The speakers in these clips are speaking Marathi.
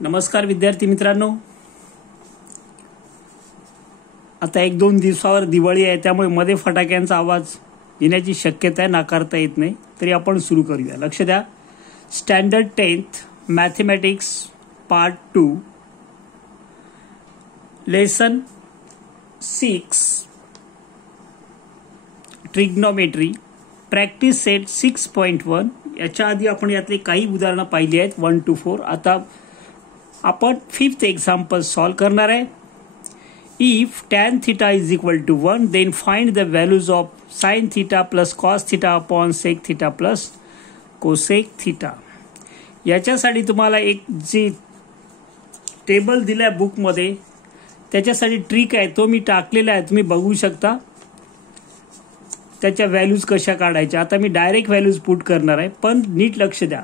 नमस्कार विद्यार्थी मित्रांनो, आता 1-2 दिवसावर दिवाळी आहे, त्यामुळे मध्ये फटाक्यांचा आवाज येण्याची शक्यता आहे, नाकारता येत नाही. तरी आपण सुरू करूया. लक्ष द्या. Standard 10th mathematics part 2 lesson 6 trigonometry practice set 6.1. याच्या आधी आपण यातले काही उदाहरणं पाहिली आहेत 1 to 4. आता आपण 5th एक्झाम्पल सॉल्व करणार आहे. If tan theta is equal to 1, then find the values of sin theta plus cos theta upon sec theta plus cosec theta. याच्यासाठी तुम्हाला एक जे टेबल दिलाय बुकमध्ये, त्याच्यासाठी ट्रिक आहे, तो मी टाकलेला आहे, तुम्ही बघू शकता. त्याच्या व्हॅल्यूज कशा काढायच्या. आता मी डायरेक्ट व्हॅल्यूज पुट करणार आहे, पण नीट लक्ष द्या.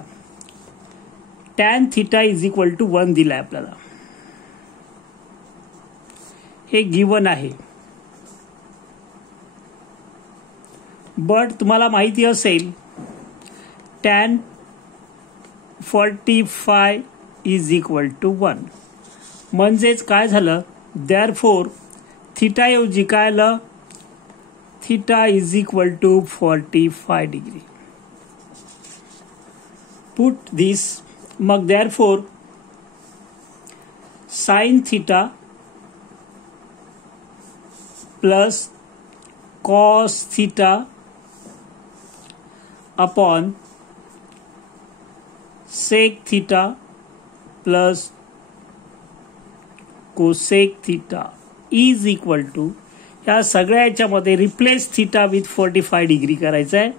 tan theta is equal to 1 दिलाय आपल्याला, हे गिवन आहे. बट तुम्हाला माहिती असेल tan 45 is equal to 1. म्हणजेच काय झालं, देअरफॉर थीटा ऐवजी काय आलं, theta is equal to 45 degree. Put this. मग therefore sine theta plus cos theta upon sec theta plus cosec theta is equal to, या सगळ्या याच्यामध्ये रिप्लेस थीटा विथ 45 डिग्री करायचं आहे.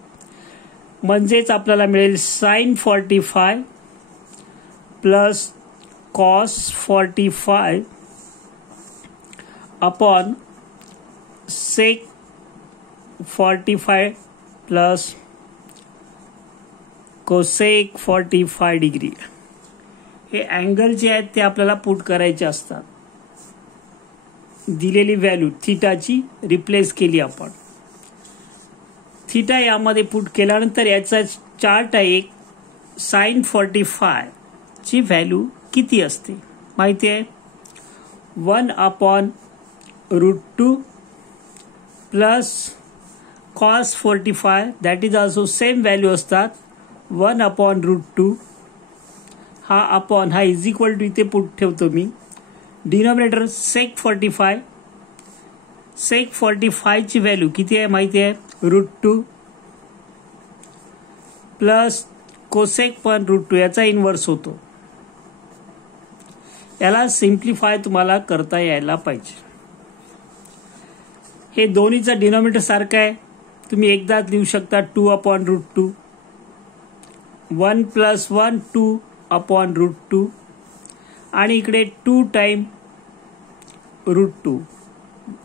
म्हणजेच आपल्याला मिळेल sine 45 plus cos 45 upon sec 45 plus cosec 45 degree. हे अँगल जे आहेत ते आपल्याला पुट करायचे असतात. दिलेली व्हॅल्यू थीटाची रिप्लेस केली आपण. थीटा यामध्ये पुट केल्यानंतर याचा चार्ट आहे एक. साइन 45 ची व्हॅल्यू किती असते माहिती आहे, 1/√2 plus cos 45 that is also same value असतात 1/√2. हा अपॉन हा इज इक्वल टू इथे पुट ठेवतो मी. डिनॉमिनेटर सेक 45, सेक 45 ची व्हॅल्यू किती आहे माहिती आहे, √2 प्लस कोसेक पण √2, याचा इन्व्हर्स होतो. याला सिम्प्लिफाय तुम्हाला करता यायला पाहिजे. हे दोन्हीचा डिनॉमिनेटर सारखं आहे, तुम्ही एकदाच लिहू शकता 2/√2. 1 + 1 2/√2 आणि इकडे 2 टाइम √2.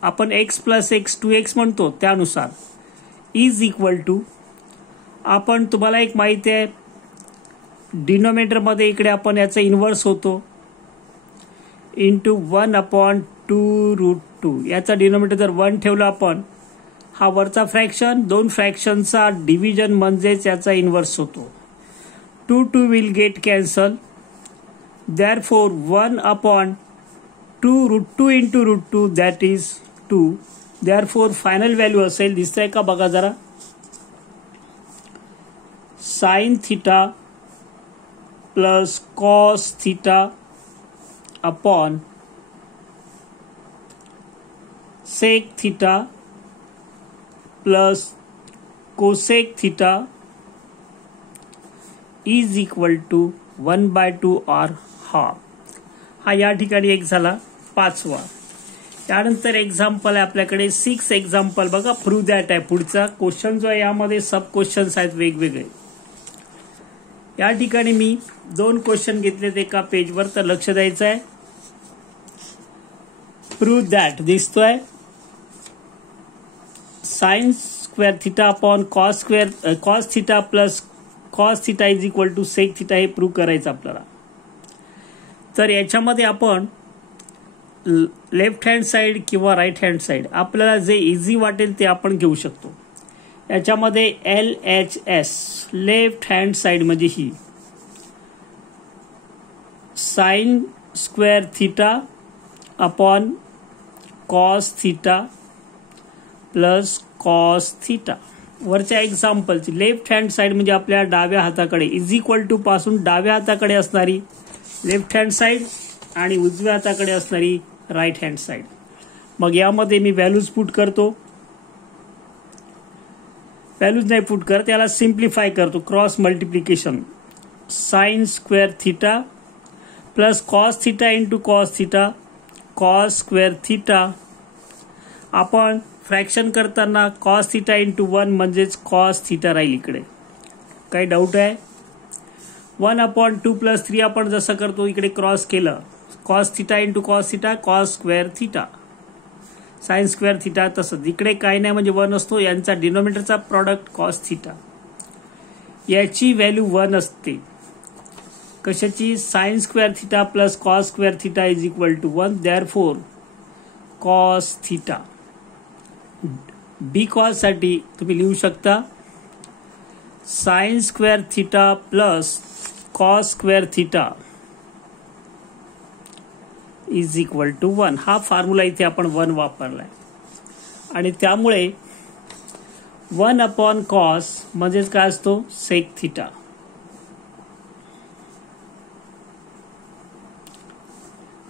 आपण x + x 2x म्हणतो त्यानुसार इज इक्वल टू, आपण तुम्हाला एक माहिती आहे डिनॉमिनेटरमध्ये इकडे आपण याचा इन्व्हर्स होतो इंटू 1/2√2. याचा डिनॉमिनेटर जर 1 ठेवला आपण, हा वरचा फ्रॅक्शन 2 फ्रॅक्शनचा डिव्हिजन म्हणजेच याचा इन्व्हर्स होतो. 2 will get cancel. Therefore 1/2√2 into √2 that is 2. Therefore final value असेल, दिसतंय का बघा जरा, sine theta plus cos theta upon sec theta plus cosec theta is equal to 1/2 or half. हा या ठिकाणी एक झाला 5वा. त्यानंतर एक्झाम्पल आहे आपल्याकडे 6 एक्झाम्पल. बघा प्रूव्ह दॅट आहे पुढचा क्वेश्चन जो आहे, यामध्ये सब क्वेश्चन्स आहेत वेगवेगळे. या ठिकाणी मी 2 क्वेश्चन घेतलेत एका पेजवर, तर लक्ष द्यायचं आहे. प्रूव्ह दॅट दिसतोय sine square theta upon cos theta plus cos theta is equal to sec theta, हे प्रूव्ह करायचं आपल्याला. तर याच्यामध्ये आपण लेफ्ट हँड साइड किंवा राईट हँड साइड आपल्याला जे इझी वाटेल ते आपण घेऊ शकतो. याच्यामध्ये LHS लेफ्ट हँड साइड म्हणजे ही sine square theta upon cos theta plus cos theta. वरच्या एक्झाम्पलची लेफ्ट हँड साइड म्हणजे आपल्या डाव्या हाताकडे इज इक्वल टू पासून डाव्या हाताकडे असणारी लेफ्ट हँड साइड आणि उजव्या हाताकडे असणारी राईट हँड साइड. मग यामध्ये मी व्हॅल्यूज पुट करतो. व्हॅल्यूज नाही पुट करत, याला सिम्प्लिफाय करतो. Cross multiplication sign square theta plus cos theta into cos theta cos square theta. आपण फ्रॅक्शन करताना कॉस थिटा इंटू 1 म्हणजेच कॉस थिटा राहील इकडे. काही डाऊट आहे? 1/2 प्लस 3 आपण जसं करतो इकडे क्रॉस केलं. Cos theta into cos theta cos square theta sine square theta. तसंच इकडे काही नाही म्हणजे 1 असतो. यांचा डिनोमिनेटरचा प्रॉडक्ट कॉस थिटा. याची व्हॅल्यू 1 असते. कशाची? Sine square theta plus cos square theta is equal to 1. Therefore cos theta. Because साठी तुम्ही लिहू शकता sine square theta plus cos square theta is equal to 1. हा फॉर्म्युला इथे आपण 1 वापरलाय आणि त्यामुळे 1 अपॉन कॉस म्हणजेच काय असतो sec theta.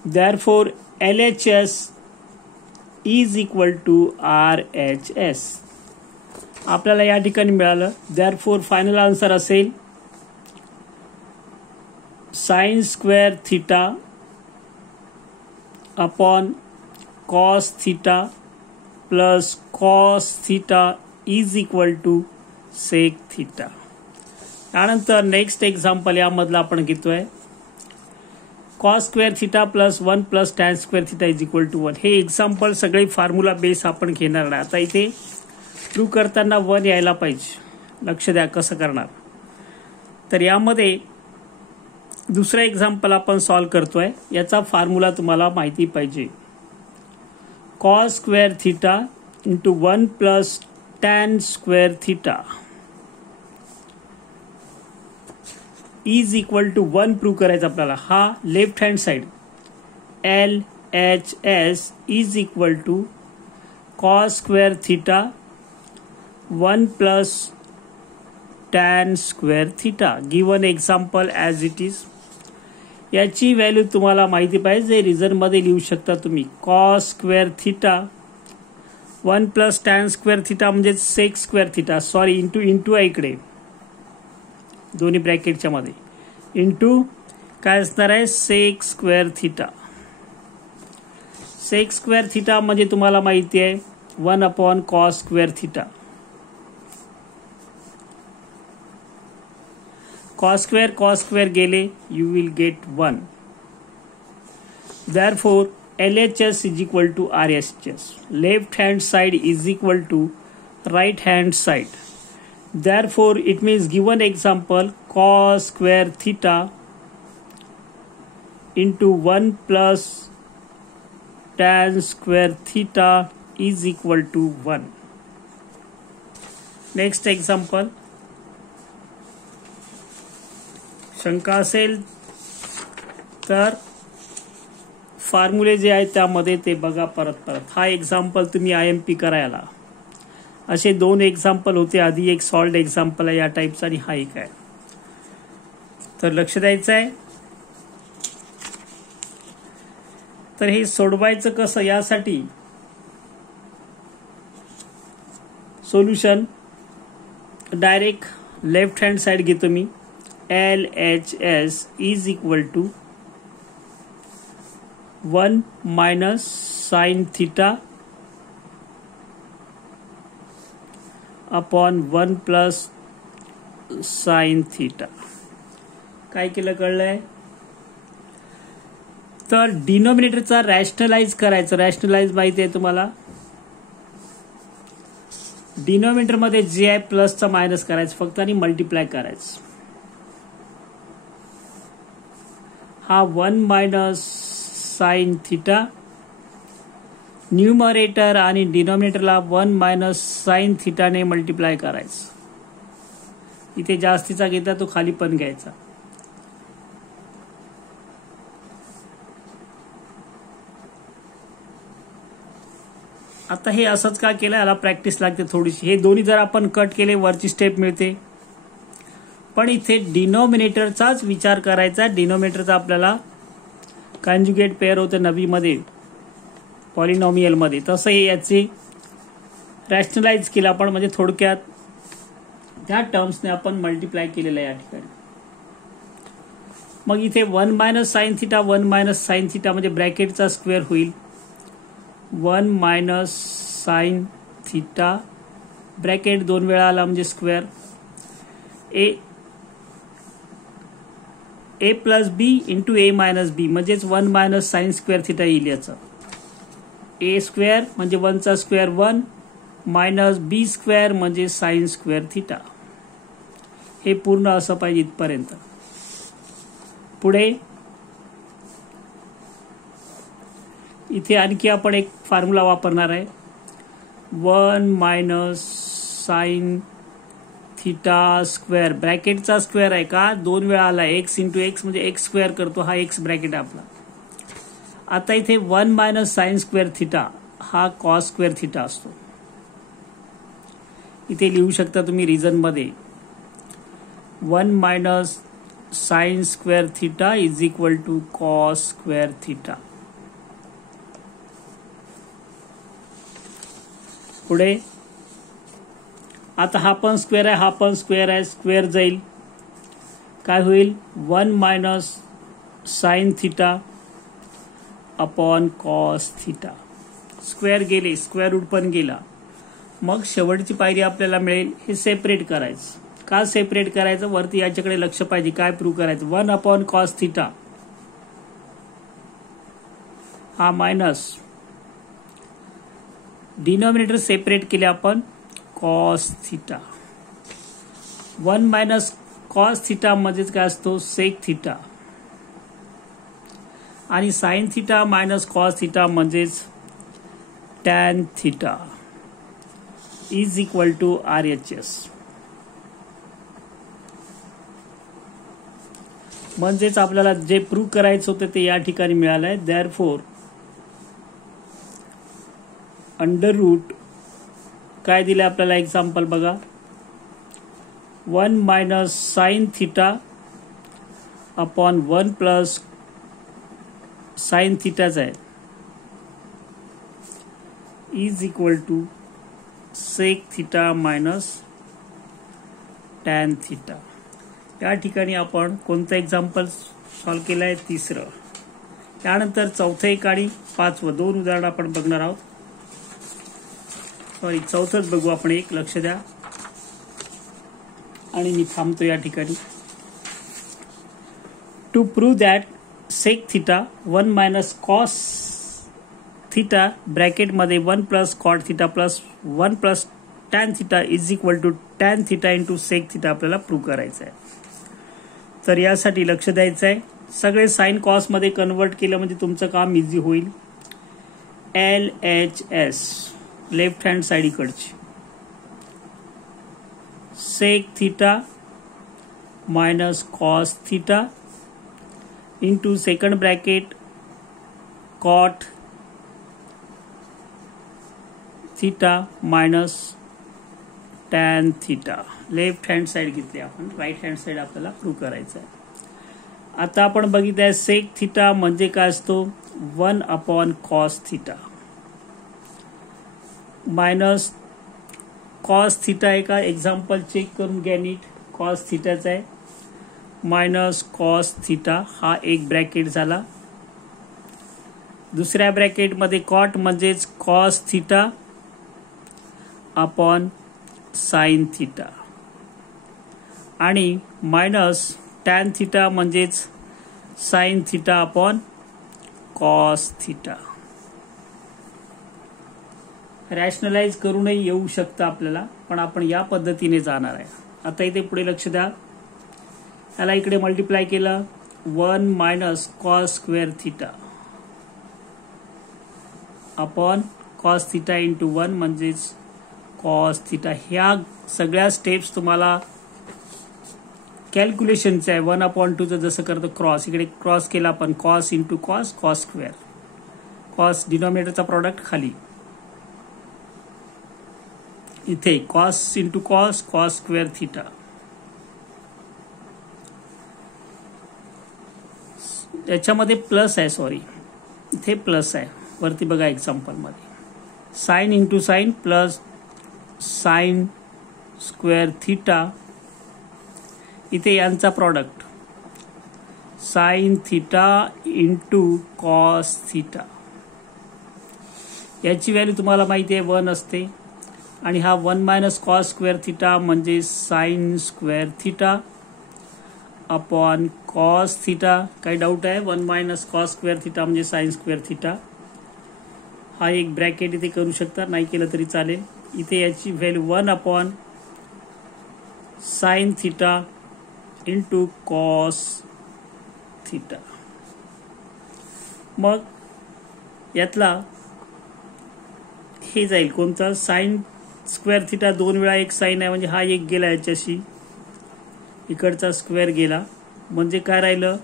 Therefore LHS is equal to RHS. आपल्याला या ठिकाणी मिळालं. देअरफोर फायनल आन्सर असेल sine square theta upon cos theta plus cos theta is equal to sec theta. त्यानंतर नेक्स्ट एक्झाम्पल यामधला आपण घेतोय cos square theta plus 1 plus tan square theta is equal to 1. हे एक्झाम्पल सगळे फॉर्म्युला बेस आपण घेणार नाही. आता इथे प्रूव्ह करताना 1 यायला पाहिजे. लक्ष द्या कसं करणार. तर यामध्ये दुसरा एक्झाम्पल आपण सॉल्व्ह करतोय. याचा फॉर्म्युला तुम्हाला माहिती पाहिजे. Cos square theta into 1 plus tan square theta is equal to 1 prove करायचं आपल्याला. हा left hand side LHS is equal to cos square theta 1 plus tan square theta. Given example as it is. याची व्हॅल्यू तुम्हाला माहिती पाहिजे. रिझनमध्ये लिहू शकता तुम्ही cos square theta 1 plus tan square theta म्हणजे sec square theta. Sorry into आहे इकडे दोन्ही ब्रॅकेटच्या मध्ये. इंटू काय असणार आहे sec square theta. Sec square theta म्हणजे तुम्हाला माहिती आहे 1 upon cos square theta. Cos square गेले you will get 1. Therefore LHS is equal to RHS. Left hand side is equal to right hand side. Therefore, it means given example cos square theta into 1 plus tan square theta is equal to 1. Next example. शंका असेल तर फॉर्म्युले जे आहेत त्यामध्ये ते बघा परत. हा एक्झाम्पल तुम्ही IMP करायला. असे 2 एक्झाम्पल होते. आधी एक सॉल्ड एक्झाम्पल आहे या टाईपचा आणि हा एक आहे. तर लक्ष द्यायचं आहे. तर हे सोडवायचं कसं यासाठी solution direct left hand side घेतो मी. LHS is equal to 1 minus sine theta upon 1 plus sine theta. काय केलं कळलंय? तर डिनोमिनेटरचा रॅशनलाइज करायचं. रॅशनलाइज माहिती आहे तुम्हाला. डिनोमिनेटर मध्ये जे आहे प्लसचा मायनस करायचं फक्त आणि मल्टिप्लाय करायचं. हा 1 मायनस साइन थिटा. न्यूमरेटर आणि डिनोमिनेटरला 1 मायनस साइन थिटाने मल्टिप्लाय करायचं. इथे जास्तीचा घेतला तो खाली पण घ्यायचा. आता हे असंच का केलं, याला प्रॅक्टिस लागते थोडीशी. हे दोन्ही जर आपण कट केले वरची स्टेप मिळते, पण इथे डिनॉमिनेटरचाच विचार करायचा. डिनॉमिनेटरचा आपल्याला कॉन्जुगेट पेअर होतं नवीमध्ये पॉलिनॉमियलमध्ये, तसं हे याचे रॅशनलाइज केलं आपण, म्हणजे थोडक्यात त्या टर्म्सने आपण मल्टिप्लाय केलेलं आहे या ठिकाणी. मग इथे 1 minus sine theta 1 minus sine theta म्हणजे ब्रॅकेटचा स्क्वेअर होईल. 1 मायनस साइन थिटा ब्रॅकेट 2 वेळा आला म्हणजे स्क्वेअर. ए प्लस बी इंटू ए मायनस बी म्हणजेच 1 मायनस साइन स्क्वेअर थिटा येईल याचं. ए स्क्वेअर म्हणजे 1चा स्क्वेअर 1 मायनस बी स्क्वेअर म्हणजे साइन स्क्वेअर थिटा. हे पूर्ण असं पाहिजे इथपर्यंत. पुढे इथे आणखी आपण एक फॉर्म्युला वापरणार आहे. 1 मायनस साइन थिटा स्क्वेअर ब्रॅकेटचा स्क्वेअर आहे का 2 वेळा आला, एक्स इंटू एक्स म्हणजे एक्स स्क्वेअर करतो, हा एक्स ब्रॅकेट आपला. आता इथे 1 मायनस साइन स्क्वेअर थिटा हा कॉस स्क्वेअर थिटा असतो. इथे लिहू शकता तुम्ही रिझन मध्ये 1 minus sine square theta is equal to cos square theta. पुढे आता हा पण स्क्वेअर आहे, हा पण स्क्वेअर आहे, स्क्वेअर जाईल, काय होईल 1 minus sine theta upon cos theta. Square गेले, स्क्वेअर रूट पण गेला. मग शेवटची पायरी आपल्याला मिळेल हे सेपरेट करायचं. का सेपरेट करायचं, वरती याच्याकडे लक्ष पाहिजे, काय प्रूव्ह करायचं. 1 अपॉन कॉस थिटा हा मायनस डिनॉमिनेटर सेपरेट केले आपण cos theta. 1 minus cos theta म्हणजेच काय असतो सेक थिटा, आणि sine theta minus cos theta म्हणजेच tan theta is equal to RHS. म्हणजेच आपल्याला जे प्रूव्ह करायचं होतं ते या ठिकाणी मिळालंय. देअरफॉर अंडर रूट काय दिलं आपल्याला एक्झाम्पल बघा, 1 minus sine theta upon 1 plus sine थिटाच आहे is equal to sec theta minus tan theta. या ठिकाणी आपण कोणतं एक्झाम्पल सॉल्व केलं आहे, तिसरं. त्यानंतर चौथं एक आणि 5वं 2 उदाहरण आपण बघणार आहोत. सॉरी, चौथंच बघू आपण एक, लक्ष द्या. आणि मी थांबतो या ठिकाणी. To prove that sec theta 1 minus cos theta ब्रॅकेटमध्ये 1 plus cot theta plus 1 plus tan theta is equal to tan theta into sec theta आपल्याला प्रूव्ह करायचं आहे. तर यासाठी लक्ष द्यायचं आहे. सगळे साइन कॉस मध्ये कन्वर्ट केलं म्हणजे तुमचं काम इझी होईल. LHS लेफ्ट हँड साइड इकडची sec theta minus cos theta into second bracket cot theta minus tan theta. Left hand side घेतली आपण, राईट हँड साइड आपल्याला प्रूव्ह करायचं आहे. आता आपण बघितलंय सेक थिटा म्हणजे काय असतो 1 upon cos theta minus cos theta. एका एक्झाम्पल चेक करून घ्या नीट. कॉस थिटाचा आहे मायनस कॉस थिटा हा एक ब्रॅकेट झाला. दुसऱ्या ब्रॅकेटमध्ये कॉट म्हणजेच cos theta upon sine theta आणि मायनस टॅन थिटा म्हणजेच sine theta upon cos theta. Rationalise करूनही येऊ शकतं आपल्याला, पण आपण या पद्धतीने जाणार आहे. आता इथे पुढे लक्ष द्या. याला इकडे मल्टिप्लाय केलं 1 minus cos square theta upon cos theta into 1 म्हणजेच कॉस थिटा. ह्या सगळ्या स्टेप्स तुम्हाला कॅल्क्युलेशनचं आहे. 1/2चं जसं करतो क्रॉस, इकडे क्रॉस केला आपण cos into cos, cos square, cos डिनॉमिनेटरचा प्रॉडक्ट खाली. इथे cos into cos, cos square theta. याच्यामध्ये प्लस आहे, सॉरी इथे प्लस आहे वरती बघा एक्झाम्पल मध्ये. Sine into sine plus sine square theta. इथे यांचा product sine theta into cos theta. याची व्हॅल्यू तुम्हाला माहिती आहे 1 असते आणि हा 1 मायनस कॉस स्क्वेअर थिटा म्हणजे sine square theta upon cos theta. काही डाऊट आहे? 1 मायनस कॉस स्क्वेअर थिटा म्हणजे साइन स्क्वेअर थिटा. हा एक ब्रॅकेट इथे करू शकता, नाही केलं तरी चालेल. इथे याची value 1 upon sine theta into cos theta. मग यातला हे जाईल कोणता? साइन स्क्वेअर थिटा 2 वेळा एक साइन आहे म्हणजे हा एक गेला, याच्याशी इकडचा स्क्वेअर गेला म्हणजे काय राहिलं?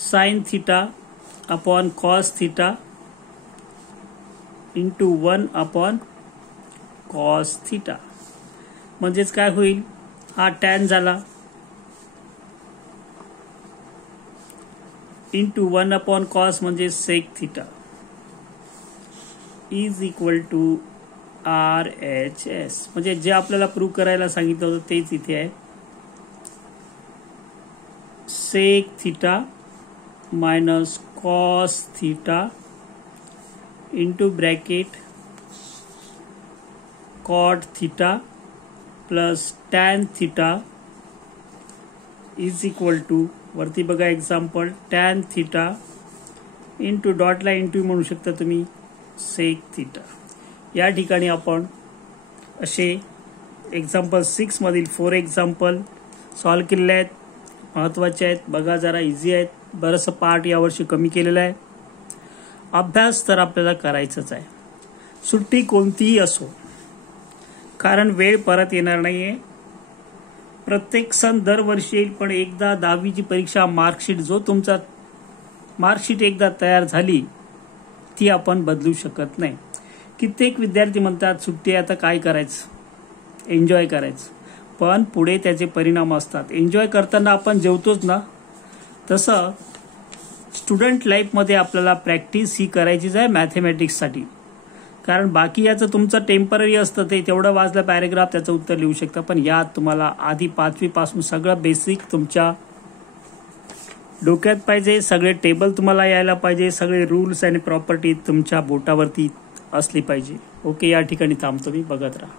Sign theta upon cos theta into 1 upon cos theta. म्हणजेच काय होईल? हा टॅन झाला इंटू 1 अपॉन कॉस म्हणजे sec theta is equal to RHS. म्हणजे जे आपल्याला प्रूव्ह करायला सांगितलं होतं तेच इथे आहे. Sec theta minus cos theta into bracket cot theta plus tan theta is equal to वरती बघा एक्झाम्पल टॅन थिटा इंटू डॉटला इंटू म्हणू शकता तुम्ही सेक थिटा. या ठिकाणी आपण असे एक्झाम्पल 6 मधील 4 एक्झाम्पल सॉल्व केलेले आहेत. महत्त्वाचे आहेत, बघा जरा इझी आहेत. बरंचसं पार्ट यावर्षी कमी केलेलं आहे. अभ्यास तर आपल्याला करायचंच आहे, सुट्टी कोणतीही असो, कारण वेळ परत येणार नाहीये. प्रत्येक सण दरवर्षी येईल, पण एकदा 10वीची परीक्षा मार्कशीट जो तुमचा मार्कशीट एकदा तयार झाली ती आपण बदलू शकत नाही. कित्येक विद्यार्थी म्हणतात सुट्टी आता काय करायचं, एन्जॉय करायचं, पण पुढे त्याचे परिणाम असतात. एन्जॉय करताना आपण जेवतोच ना, तसं स्टुडंट लाईफमध्ये आपल्याला प्रॅक्टिस ही करायचीच आहे मॅथेमॅटिक्ससाठी. कारण बाकी याचं तुमचं टेम्पररी असतं, ते तेवढं वाचलं पॅरेग्राफ त्याचं उत्तर लिहू शकता, पण यात तुम्हाला आधी 5वी पासून सगळं बेसिक तुमच्या डोक्यात पाहिजे. सगळे टेबल तुम्हाला यायला पाहिजे, सगळे रूल्स आणि प्रॉपर्टी तुमच्या बोटावरती असली पाहिजे. ओके, या ठिकाणी थांबतो मी, बघत राहा.